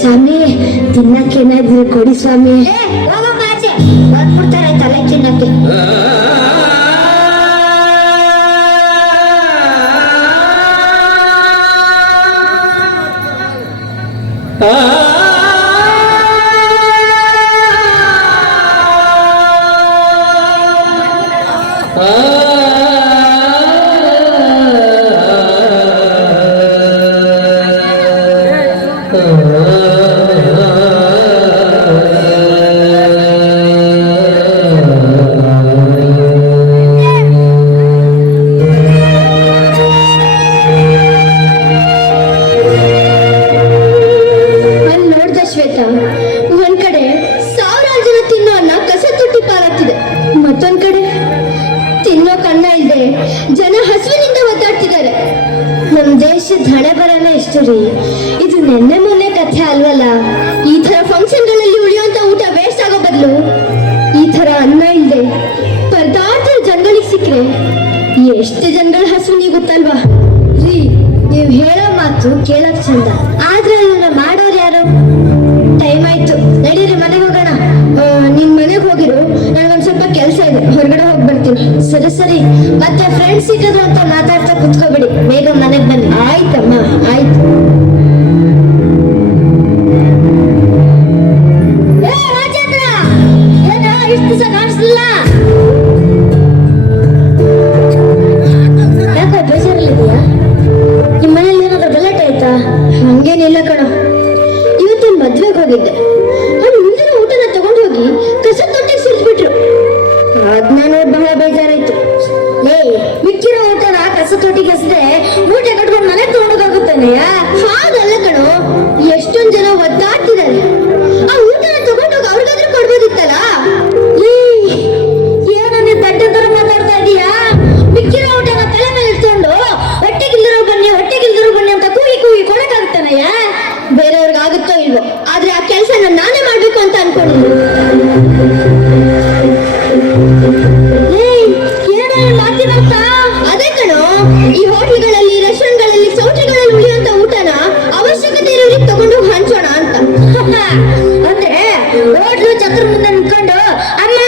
ಸ್ವಾಮಿ ತಿನ್ನಕ್ಕೆ ಏನಾದ್ರು ಕೊಡಿ ಸ್ವಾಮಿ. ಆಚೆ ಬಂದ್ಬಿಡ್ತಾರೆ ತಲೆ ತಿನ್ನಕ್ಕೆ. ಒಂದ್ ಕಡೆ ಸಾವಿರಾರು ಜನ ತಿನ್ನೋ ಅನ್ನ ಕಸ ತುಟ್ಟಿ ಪಾಲಾಗ್ತಿದೆ, ಮತ್ತೊಂದ್ ಕಡೆ ತಿನ್ನೋ ಕನ್ನ ಇಲ್ದೆ ಜನ ಹಸುವಿನಿಂದ ಒದ್ದಾಡ್ತಿದ್ದಾರೆ. ನಮ್ ದೇಶದ ಹಣೆ ಬರನೇ ಎಷ್ಟು ರೀ. ಇದು ನೆನ್ನೆ ಮೊನ್ನೆ ಕಥೆ ಅಲ್ವಲ್ಲ. ಈ ತರ ಫಂಕ್ಷನ್ಗಳಲ್ಲಿ ಉಳಿಯುವಂತ ಊಟ ವೇಸ್ಟ್ ಆಗೋ ಬದಲು ಈ ತರ ಅನ್ನ ಇಲ್ದೆ ಪದಾರ್ಥ ಜನಗಳಿಗೆ ಸಿಕ್ಕರೆ ಎಷ್ಟು ಜನಗಳ ಹಸುವಿಗೆ ಗೊತ್ತಲ್ವಾ ರೀ. ನೀವ್ ಹೇಳೋ ಮಾತು ಕೇಳಕ್ ಚಂದ, ಆದ್ರೆ ಅದನ್ನ ಮಾಡೋರು ಯಾರು? ಟೈಮ್ ಆಯ್ತು, ನಡೀರಿ ಮನೆಗೆ ಹೋಗೋಣ. ನಿನ್ ಮನೆಗೆ ಹೋಗಿರು, ನನಗೊಂದ್ ಸ್ವಲ್ಪ ಕೆಲಸ ಇದೆ, ಹೊರಗಡೆ ಹೋಗಿ ಬರ್ತೀನಿ. ಸರಿ ಸರಿ, ಮತ್ತೆ ಫ್ರೆಂಡ್ಸ್ ಸಿಕ್ಕಿದ್ರು ಅಂತ ಮಾತಾಡ್ತಾ ಕುತ್ಕೋಬಿಡಿ, ಬೇಗ ಮನೆಗೆ ಬನ್ನಿ. ಆಯ್ತಮ್ಮ, ಆಯ್ತು. ಇಷ್ಟು ದಿವಸ ಕಾಣಿಸ್ಲಿಲ್ಲ, ಯಾಕೋ ಬೇಜಾರಲ್ಲಿದೆಯಾ? ನಿಮ್ಮ ಮನೇಲಿ ಏನಾದ್ರು ಗಲಾಟೆ ಆಯ್ತಾ? ಹಂಗೇನಿಲ್ಲ ಕಣೋ, ಇವತ್ತು ಮದ್ವೆಗೆ ಹೋಗಿದ್ದೆ. ಅವ್ನು ಮುಂದಿನ ಊಟನ ತಗೊಂಡು ಹೋಗಿ ಕಸ ತೊಟ್ಟಿಗೆ ಸಿಲ್ಬಿಟ್ರು. ಅದ್ನ ನೋಡಿ ಬಹಳ ಬೇಜಾರಾಯ್ತು. ಮಿಕ್ಕಿರೋ ಊಟನ ಕಸ ತೊಟ್ಟಿಗೆ ಎಸದೆ ಮೂಟೆ ಕಟ್ಕೊಂಡು ಮನೆಗೆ ತಗೊಂಡೋಗಾಗುತ್ತಾನೆಯ? ಹಾಗಲ್ಲ ಕಣೋ, ಎಷ್ಟೊಂದ್ ಜನ ಒದ್ದಾಡ್ತಿದ್ದಾರೆ. ಆ ಊಟನ ತಗೊಂಡೋಗಿ ಅವ್ರಿಗಾದ್ರೂ ಕೊಡ್ಬೋದಿತ್ತಲ್ಲ. ಏನೋ ನೀನ್ ತಟ್ಟೆ ತರ ಮಾತಾಡ್ತಾ ಇದೀಯಾ? ಮಿಕ್ಕಿರೋ ಊಟನ ತಲೆ ಮೇಲೆ ಇಟ್ಕೊಂಡು ಹೊಟ್ಟೆಗಿಲ್ದಿರೋ ಬನ್ನಿ ಅಂತ ಕೂಗಿ ಕೊಡಕ್ಕಾಗುತ್ತಾನಯ್ಯ? ಬೇರೆಯವ್ರಿಗೆ ಆಗುತ್ತೋ ಇಲ್ವೋ, ಆದ್ರೆ ಆ ಕೆಲಸನ ನಾನೇ ಮಾಡ್ಬೇಕು ಅಂತ ಅನ್ಕೊಂಡಿದ್ದೀನಿ. ಅದೇ ಕಣೋ, ಈ ಹೋಟ್ಲುಗಳಲ್ಲಿ, ರೆಸ್ಟೋರೆಂಟ್ಗಳಲ್ಲಿ, ಸೌಟ್ರಿಗಳಲ್ಲಿ ಉಳಿಯುವಂತ ಊಟನ ಅವಶ್ಯಕತೆ ಇರೋರಿಗೆ ತಗೊಂಡು ಹಂಚೋಣ ಅಂತ. ಅಂದ್ರೆ ಹೋಟ್ಲು ಛತ್ರ ಮುಂದೆ ನಿಂತ್ಕೊಂಡು ಅಮ್ಮ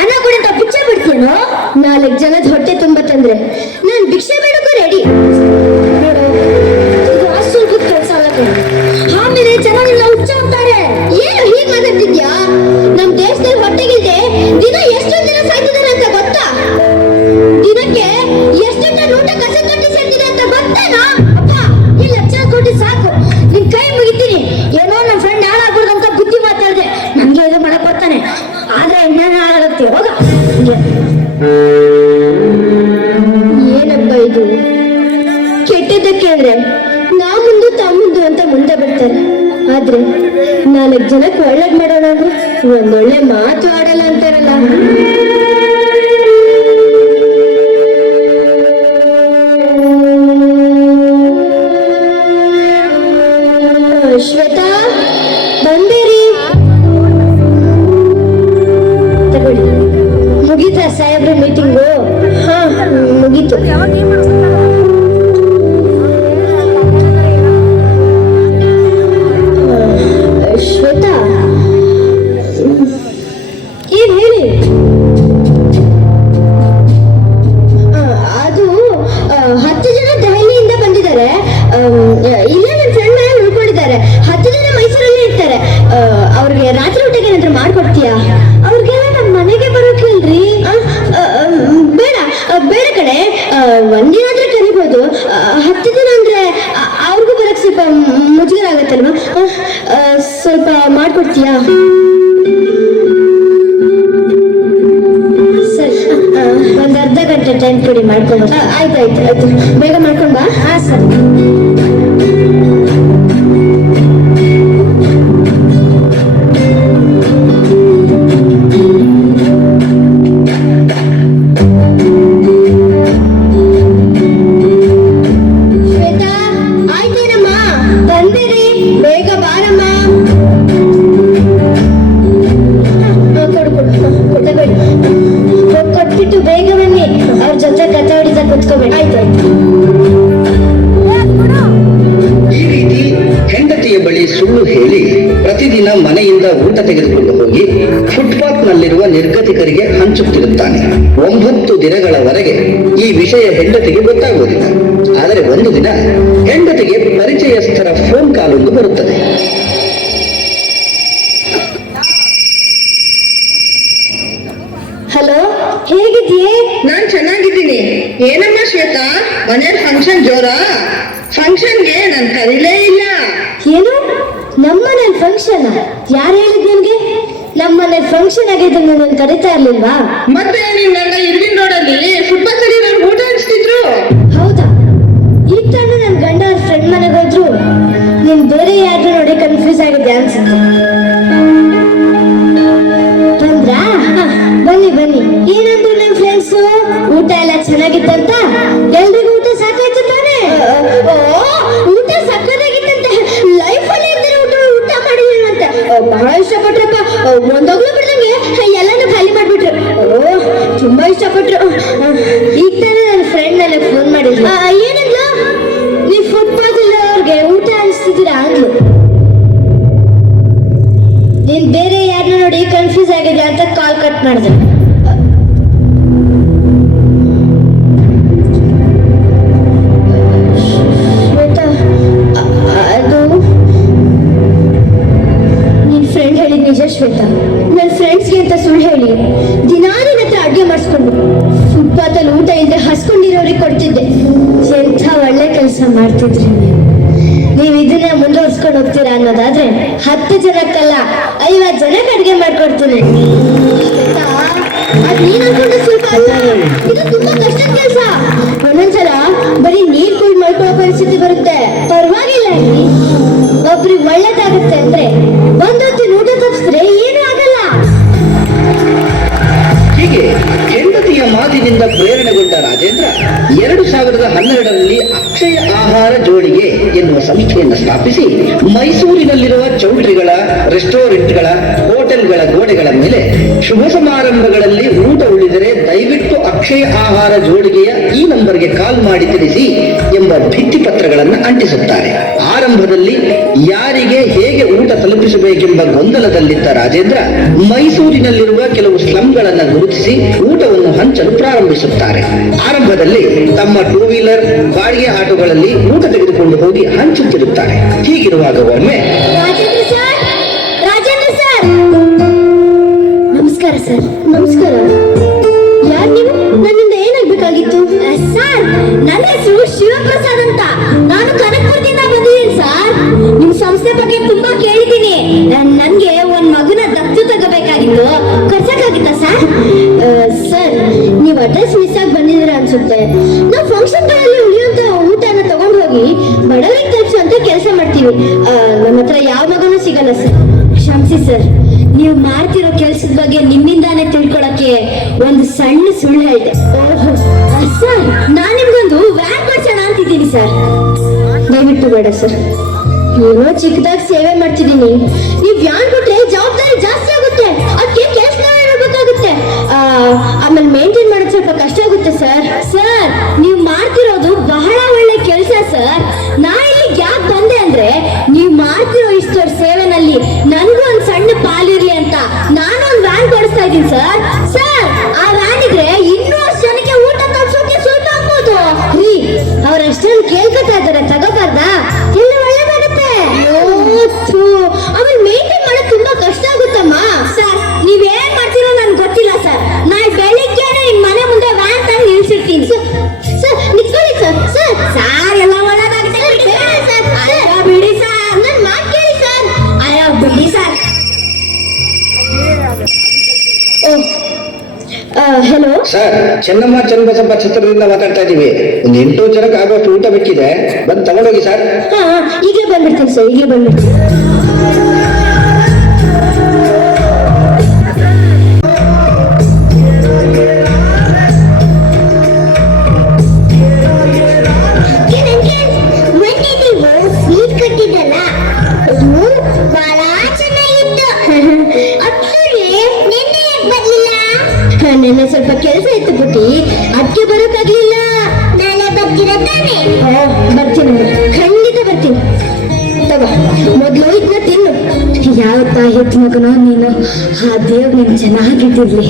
ಅನ್ನ ಕೊಡಿ ಅಂತ ಭಿಕ್ಷೆ ಬಿಡ್ತೀನೋ? 4 ಜನದ ಹೊಟ್ಟೆ ತುಂಬತ್ತಂದ್ರೆ ನಾನ್ ಭಿಕ್ಷೆ ಬೇಡಕ್ಕೂ ರೆಡಿ. ಆಮೇಲೆ ಜನ ನಿನ್ನ ಹುಚ್ಚ ಅಂತಾರೆ. ಏನು ಹೀಗೆ ಮಾತಾಡ್ತಿದ್ಯಾ? ನಮ್ ದೇಶದಲ್ಲಿ ಹೊಟ್ಟೆಗಿಲ್ದೆ ದಿನ ಎಷ್ಟೊಂದು ಜನ ಸಾಯ್ತಿದ್ದಾರೆ ಅಂತ ಗೊತ್ತಾ? ದಿನಕ್ಕೆ ಎಷ್ಟು ಟನ್ ಊಟ ಕಸ ತೊಟ್ಟಿ ಸೇರ್ತಿದೆ ಅಂತ ಗೊತ್ತೇನಾ? ಅಪ್ಪ, ಈ ಲಕ್ಷ ಕೊಟ್ಟು ಸಾಕು, ನಿನ್ ಕೈ ಮುಗಿತೀನಿ. ಏನೋ ನಮ್ ಫ್ರೆಂಡ್ ಹಾಳಾಗ್ಬಿಡ್ದು ಅಂತ ಬುದ್ಧಿ ಮಾತಾಡ್ದೆ. ನಮ್ಗೆ ಇದು ಮಾಡಕ್ ಬರ್ತಾನೆ, ಆದ್ರೆ ಇನ್ನೇನು ಹಾಳಾಗುತ್ತೆ. ಹೋಗ. ಏನಪ್ಪ ಇದು? ಕೆಟ್ಟದಕ್ಕೆ ಅಂದ್ರೆ ನಾ ಮುಂದು ತಾ ಮುಂದು ಅಂತ ಮುಂದೆ ಬರ್ತಾರೆ, ಆದ್ರೆ 4 ಜನಕ್ಕೆ ಒಳ್ಳೇದ್ ಮಾಡೋಣ ಅಂದ್ರೆ ಒಂದೊಳ್ಳೆ ಮಾತು ಆಡಲ್ಲ ಅಂತಾರಲ್ಲ. ಶ್ವೇತಾ, ಬಂದೇರಿ? ತಗೊಳ್ಳಿ. ಮುಗೀತಾ ಸಾಹೇಬ್ರ ಮೀಟಿಂಗು? ಹಾ, ಮುಗೀತು. ಶ್ವೇತಾ, ಏನ್ ಹೇಳಿ? ಅದು 10 ಜನ ದೆಹಲಿಯಿಂದ ಬಂದಿದ್ದಾರೆ. ಇಲ್ಲ, ನನ್ನ ಫ್ರೆಂಡ್ ಮನೆ ಉಳ್ಕೊಂಡಿದ್ದಾರೆ. 10 ಜನ ಮೈಸೂರಲ್ಲೇ ಇರ್ತಾರೆ. ಅವ್ರಿಗೆ ರಾತ್ರಿ ಊಟಕ್ಕೆ ಏನಾದ್ರು ಮಾಡ್ಕೊಡ್ತೀಯಾ? ಅವ್ರಿಗೆಲ್ಲ ನಮ್ಮ ಮನೆಗೆ ಬರೋಕಿಲ್ರಿ. ಬೇಡ ಬೇಡ ಕಡೆ, ಒಂದಿನಾದ್ರೆ ಕರಿಬೋದು. 10 ದಿನ ಅಂದ್ರೆ ಅವ್ರಿಗೂ ಬರಕ್ ಸ್ವಲ್ಪ ಮುಜುಗರ ಆಗತ್ತಲ್ವಾ? ಸ್ವಲ್ಪ ಮಾಡ್ಕೊಡ್ತೀಯಾ? ಸರಿ, ಒಂದ್ ಅರ್ಧ ಗಂಟೆ ಟೈಮ್ ಕೊಡಿ, ಮಾಡ್ಕೊಂಡು. ಆಯ್ತು, ಬೇಗ ಮಾಡ್ಕೊಂಡ್ ಬಾ. ಹಾ ಸರಿ. ಶ್ವೇತಾ, ಆಯ್ತೇನಮ್ಮ? ಬಂದಿರಿ, ಬೇಗ ಬಾರಮ್ಮ. ಕೊಟ್ಬಿಟ್ಟು ಬೇಗ ಬನ್ನಿ. ಅವ್ರ ಜೊತೆ ಕತೆ ಹೊಡಿತಾ ಕುತ್ಕೋಬೇಡಿ. ಆಯ್ತಾಯ್ತು. ಆಗಿರುವ ನಿರ್ಗತಿಕರಿಗೆ ಹಂಚುತ್ತಿರುತ್ತಾನೆ. 9 ದಿನಗಳವರೆಗೆ ಈ ವಿಷಯ ಹೆಂಡತಿಗೆ ಗೊತ್ತಾಗುವುದಿಲ್ಲ. ಆದರೆ ಒಂದು ದಿನ ಹೆಂಡತಿಗೆ ಪರಿಚಯಸ್ಥರ ಫೋನ್ ಕಾಲೊಂದು ಬರುತ್ತದೆ. ಹಲೋ, ಹೇಗಿದ್ದೀಯೇ? ನಾನ್ ಚೆನ್ನಾಗಿದ್ದೀನಿ. ಏನಮ್ಮ ಶ್ವೇತಾ, ಮನೇಲಿ ಫಂಕ್ಷನ್ ಜೋರಾ? ಫಂಕ್ಷನ್ಗೆ ನಾನ್ ಕರೀಲೇ ಇಲ್ಲ. ಏನು, ನಮ್ಮನೇಲಿ ಫಂಕ್ಷನ್? ಯಾರು ಹೇಳಿದ್ ನಿಮ್ಗೆ? ನಮ್ಮನೇಲಿ ಫಂಕ್ಷನ್ ಆಗಿದ್ರೆ ನಾನು ಕರಿತಾ ಇರ್ಲಿಲ್ವಾ? ಮತ್ತೆ ನೀವ್ ನನ್ನ ಇರ್ವಿನ್ ರೋಡಲ್ಲಿ ಫುಟ್ಪಾತ್ ಅಲ್ಲಿ ನಾನು ಊಟ ಹಂಚ್ತಿದ್ರು. ಹೌದಾ? ಈಗ ತಾನು ನನ್ ಗಂಡ ಅವ್ರ ಫ್ರೆಂಡ್ ಮನೆಗೆ ಹೋದ್ರು. ನೀನ್ ಬೇರೆ ಯಾರು ನೋಡಿ ಕನ್ಫ್ಯೂಸ್ ಆಗಿದೆ ಅನ್ಸುತ್ತೆ. ಬಂದ್ರಾ? ಬನ್ನಿ ಬನ್ನಿ. ಏನಂದ್ರು ನಮ್ ಫ್ರೆಂಡ್ಸು? ಊಟ ಎಲ್ಲ ಚೆನ್ನಾಗಿತ್ತಂತ? ಎಲ್ರಿಗೂ ಊಟ ಸಾಕಾಯ್ತು ತಾನೆ? ಊಟ ಸಕ್ಕತ್ತಾಗಿತ್ತಂತೆ. ಲೈಫ್ ಅಲ್ಲಿ ಊಟ ಮಾಡಿದ್ರಂತೆ. ಬಹಳ ಇಷ್ಟಪಟ್ರಪ್ಪ. ಒಂದೊಗ್ಲು ಬಿಡ್ದಂಗೆ ಎಲ್ಲಾನು ಖಾಲಿ ಮಾಡ್ಬಿಟ್ರು. ತುಂಬಾ ಇಷ್ಟಪಟ್ರು. ಈಗ ತಾನೇ ನನ್ನ ಫ್ರೆಂಡ್ ನನಗೆ ಫೋನ್ ಮಾಡಿದ್ರು. ಏನಂದ್ಲು? ನೀವು ಫುಟ್ಪಾತ್ ಇಲ್ಲ ಅವ್ರಿಗೆ ಊಟ ಅನಿಸ್ತಿದ್ದೀರಾ ಅಂದ್ಲು. ನೀನ್ ಬೇರೆ ಯಾರನ್ನ ನೋಡಿ ಕನ್ಫ್ಯೂಸ್ ಆಗಿದೆ ಅಂತ ಕಾಲ್ ಕಟ್ ಮಾಡಿದೆ. ಶ್ವೇತಾ, ಅದು ನಿನ್ ಫ್ರೆಂಡ್ ಹೇಳಿದ್ ನಿಜ ಶ್ವೇತಾ. ನನ್ನ ಫ್ರೆಂಡ್ಸ್ಗೆ ಅಂತ ಸುಳ್ಳು ಹೇಳಿ ದಿನಾ ನಿನ್ನ ಹತ್ರ ಅಡ್ಗೆ ಮಾಡಿಸ್ಕೊಂಡು ಫುಟ್ಪಾತ್ ಅಲ್ಲಿ ಊಟ ಇಲ್ಲದೆ ಹಸ್ಕೊಂಡಿರೋರಿಗೆ ಕೊಡ್ತಿದ್ದೆ. ಎಂಥ ಒಳ್ಳೆ ಕೆಲಸ ಮಾಡ್ತಿದ್ರಿ ನೀವು ಇದನ್ನ ಮುಂದುವರ್ಸ್ಕೊಂಡು ಹೋಗ್ತೀರಾ ಅನ್ನೋದಾದ್ರೆ 10 ಜನಕ್ಕಲ್ಲ 50 ಜನಕ್ಕೆ ಅಡ್ಗೆ ಮಾಡ್ಕೊಡ್ತೀನಿ. ಅದ್ ನೀನ್ ಅನ್ಕೊಂಡ್ರೆ ಸ್ವಲ್ಪ ಅಲ್ಲ, ಇದು ತುಂಬಾ ಕಷ್ಟದ ಕೆಲಸ. ಒಂದೊಂದ್ಸಲ ಬರೀ ನೀರ್ ಕುಯ್ದು ಮಾಡ್ಕೊಳ್ಳೋ ಪರಿಸ್ಥಿತಿ ಬರುತ್ತೆ. ಪರವಾಗಿಲ್ಲ, ಇಲ್ಲಿ ಒಬ್ರಿಗೆ ಒಳ್ಳೇದಾಗುತ್ತೆ ಅಂದ್ರೆ ಒಂದೊತ್ತಿನ ಊಟ ತಪ್ಪಿಸಿದ್ರೆ ಏನೂ ಆಗಲ್ಲ. ಹೀಗೆ ಹೆಂಡತಿಯ ಮಾತಿನಿಂದ ಪ್ರೇರಣೆಗೊಂಡ ರಾಜೇಂದ್ರ 2012ರಲ್ಲಿ ಅಕ್ಷಯ ಆಹಾರ ಜೋಳಿಗೆ ಎನ್ನುವ ಸಂಸ್ಥೆಯನ್ನು ಸ್ಥಾಪಿಸಿ ಮೈಸೂರಿನಲ್ಲಿರುವ ಚೌಲ್ಟ್ರಿಗಳ, ರೆಸ್ಟೋರೆಂಟ್ಗಳ, ಹೋಟೆಲ್ಗಳ ಗೋಡೆಗಳ ಮೇಲೆ ಶುಭ ಸಮಾರಂಭಗಳಲ್ಲಿ ಊಟ ಉಳಿದರೆ ದಯವಿಟ್ಟು ಅಕ್ಷಯ ಆಹಾರ ಜೋಳಿಗೆಯ ಈ ನಂಬರ್ಗೆ ಕಾಲ್ ಮಾಡಿ ತಿಳಿಸಿ ಎಂಬ ಭಿತ್ತಿ ಪತ್ರಗಳನ್ನು ಅಂಟಿಸುತ್ತಾರೆ. ಆರಂಭದಲ್ಲಿ ಯಾರಿಗೆ ಹೇಗೆ ಊಟ ತಲುಪಿಸಬೇಕೆಂಬ ಗೊಂದಲದಲ್ಲಿದ್ದ ರಾಜೇಂದ್ರ ಮೈಸೂರಿನಲ್ಲಿರುವ ಕೆಲವು ಸ್ಲಂಗಳನ್ನು ಗುರುತಿಸಿ ಊಟವನ್ನು ಹಂಚಲು ಪ್ರಾರಂಭಿಸುತ್ತಾರೆ. ಆರಂಭದಲ್ಲಿ ತಮ್ಮ 2 ವೀಲರ್ ಬಾಡಿಗೆ ಆಟೋಗಳಲ್ಲಿ ಊಟ ತೆಗೆದುಕೊಂಡು ಹೋಗಿ ಹಂಚುತ್ತಿರುತ್ತಾರೆ. ಹೀಗಿರುವಾಗ ಒಮ್ಮೆ ರಾಜೇಂದ್ರ ಸರ್, ನಮಸ್ಕಾರ ಸರ್. ನಮಸ್ಕಾರ. ಯಾರು ನೀವು? ನನ್ನಿಂದ ಏನಾಗ್ಬೇಕಾಗಿತ್ತು? ಸರ್, ನನ್ನ ಹೆಸರು ಶಿವಪ್ರಸಾದ್ ಅಂತ. ನಾನು ಕನಕಪುರದಿಂದ ಬಂದಿದ್ದೀನಿ ಸರ್. ನಿಮ್ ಸಂಸ್ಥೆ ಬಗ್ಗೆ ತುಂಬಾ ಕೇಳಿದ್ದೀನಿ. ನನ್ಗೆ ಒಂದ್ ಮಗುನ ದತ್ತು ತಗೋಬೇಕಾಗಿತ್ತು. ಕರ್ಸಕ್ಕಾಗಿತ್ತಾ ಸರ್? ಸರ್, ನೀವು ಅಡ್ರೆಸ್ ಮಿಸ್ ಆಗಿ ಬಂದಿದ್ದೀರಾ ಅನ್ಸುತ್ತೆ. ನಾವು ಫಂಕ್ಷನ್ ಗಳಲ್ಲಿ ಉಳಿಯುವಂತ ಊಟನ ತಗೊಂಡು ಹೋಗಿ ಬಡವರಿಗೆ ತಲುಪಿಸುವಂತ ಕೆಲಸ ಮಾಡ್ತೀವಿ. ನಮ್ಮ ಹತ್ರ ಯಾವ ಮಗುನೂ ಸಿಗಲ್ಲ ಸರ್. ಕ್ಷಮಿಸಿ ಸರ್, ನೀವು ಮಾಡ್ತಿರೋ ಕೆಲ್ಸದ ಬಗ್ಗೆ ನಿಮ್ಮಿಂದಾನೇ ತಿಳ್ಕೊಳಕ್ಕೆ ಒಂದು ಸಣ್ಣ ಸುಳ್ಳು ಹೇಳಿದೆ. ಓಹೋ ಸರ್, ನಾನ್ ನಿಮ್ಗೊಂದು ವ್ಯಾನ್ ಕೊಡ್ಸೋಣ ಅಂತಿದ್ದೀನಿ ಸರ್. ದಯವಿಟ್ಟು ಬೇಡ ಸರ್, ಏನೋ ಚಿಕ್ಕದಾಗಿ ಸೇವೆ ಮಾಡ್ತಿದ್ದೀನಿ. ನೀವು ವ್ಯಾನ್ ಕೊಟ್ರೆ ಜವಾಬ್ದಾರಿ ಜಾಸ್ತಿ ಆಗುತ್ತೆ. ಅದಕ್ಕೆ ಕೆಲಸ ಹೇಳ್ಬೇಕಾಗುತ್ತೆ. ಆಮೇಲೆ ಮೇಂಟೈನ್ ಮಾಡೋದು ಸ್ವಲ್ಪ ಕಷ್ಟ ಆಗುತ್ತೆ ಸರ್. ಸರ್, ನೀವು ಮಾಡ್ತಿರೋದು ಬಹಳ ಒಳ್ಳೆ ಕೆಲಸ ಸರ್. ನಾ ಇಲ್ಲಿಗೆ ಯಾಕೆ ಬಂದೆ ಅಂದ್ರೆ ನೀವು ಮಾಡ್ತಿರೋ ಇಷ್ಟೋ ಸೇವೆನಲ್ಲಿ ನನ್ಗೂ ಒಂದ್ ಸಣ್ಣ ಪಾಲಿರ್ಲಿ ಅಂತ ನಾನು ಒಂದು ವ್ಯಾನ್ ಕೊಡಿಸ್ತಾ ಇದ್ದೀನಿ ಸರ್. ಸರ್, ಆ ವ್ಯಾನ್ ಇದ್ರೆ ಇನ್ನೂ ಜನಕ್ಕೆ ಊಟ ತಲ್ಸೋಕೆ ಸುಲಭ ಆಗ್ಬೋದು ರೀ. ಅವ್ರಷ್ಟನ್ನು ಕೇಳ್ಕೊತಾ ಇದ್ದಾರೆ, ತಗೋಬಾರ್ದಾ? ಎಲ್ಲ ಒಳ್ಳೇದಾಗುತ್ತೆ. ಆಮೇಲೆ ಮೇಂಟೈನ್ ಮಾಡೋದು ತುಂಬಾ ಕಷ್ಟ ಆಗುತ್ತಮ್ಮ. ಸರ್, ನೀವೇನ್ ಮಾಡ್ತೀರೋ ನನ್ಗೆ ಗೊತ್ತಿಲ್ಲ ಸರ್. ನಾಳೆ ಬೆಳಿಗ್ಗೆನೆ ನಿಮ್ ಮನೆ ಮುಂದೆ ವ್ಯಾನ್ ತಂದು ನಿಲ್ಸಿರ್ತೀನಿ. ಸರ್, ನಿಂತ್ಕೊಳ್ಳಿ ಸರ್. ಸರ್ ಸಾರ್, ಎಲ್ಲ ಒಳ್ಳೇದಾಗುತ್ತೆ ಸರ್. ಬಿಡಿ ಸರ್, ನನ್ ಮಾತು ಕೇಳಿ ಸರ್. ಅಯ್ಯೋ ಬಿಡಿ sir. Hello sir, Chennamma Channabasappa ಚಿತ್ರದಿಂದ ಮಾತಾಡ್ತಾ ಇದ್ದೀವಿ. ಒಂದು 8 ಜನಕ್ಕೆ ಆಗೋಷ್ಟು ಊಟ ಬೇಕಿದೆ, ಬಂದು ತಗೊಂಡೋಗಿ ಸರ್. ಹಾ, ಈಗಲೇ ಬಂದ್ಬಿಡ್ತೀನಿ ಸರ್, ಈಗಲೇ ಬಂದ್ಬಿಡ್ತೀನಿ. ಸ್ವೀಟ್ ಕಟ್ಟಿದ್ದಲ್ಲ, ಅದು ಬಹಳ ಚೆನ್ನಾಗಿತ್ತು. ನೆನ್ನೆ ಸ್ವಲ್ಪ ಕೆಲಸ ಇತ್ತು ಪುಟ್ಟಿ, ಅದಕ್ಕೆ ಬರೋಕ್ಕಾಗ್ಲಿಲ್ಲ. ನಾಳೆ ಬರ್ತೀರಾ ತಾನೆ? ಬರ್ತೀನಿ, ಖಂಡಿತ ಬರ್ತೀನಿ. ತಗೋ, ಮೊದಲು ಇದನ್ನ ತಿನ್ನು. ಯಾವ ತಾಯಿ ಹೆತ್ತ ಮಗನೋ ನೀನು, ಆ ದೇವ್ ನೀನು ಚೆನ್ನಾಗಿದ್ದಿರ್ಲಿ.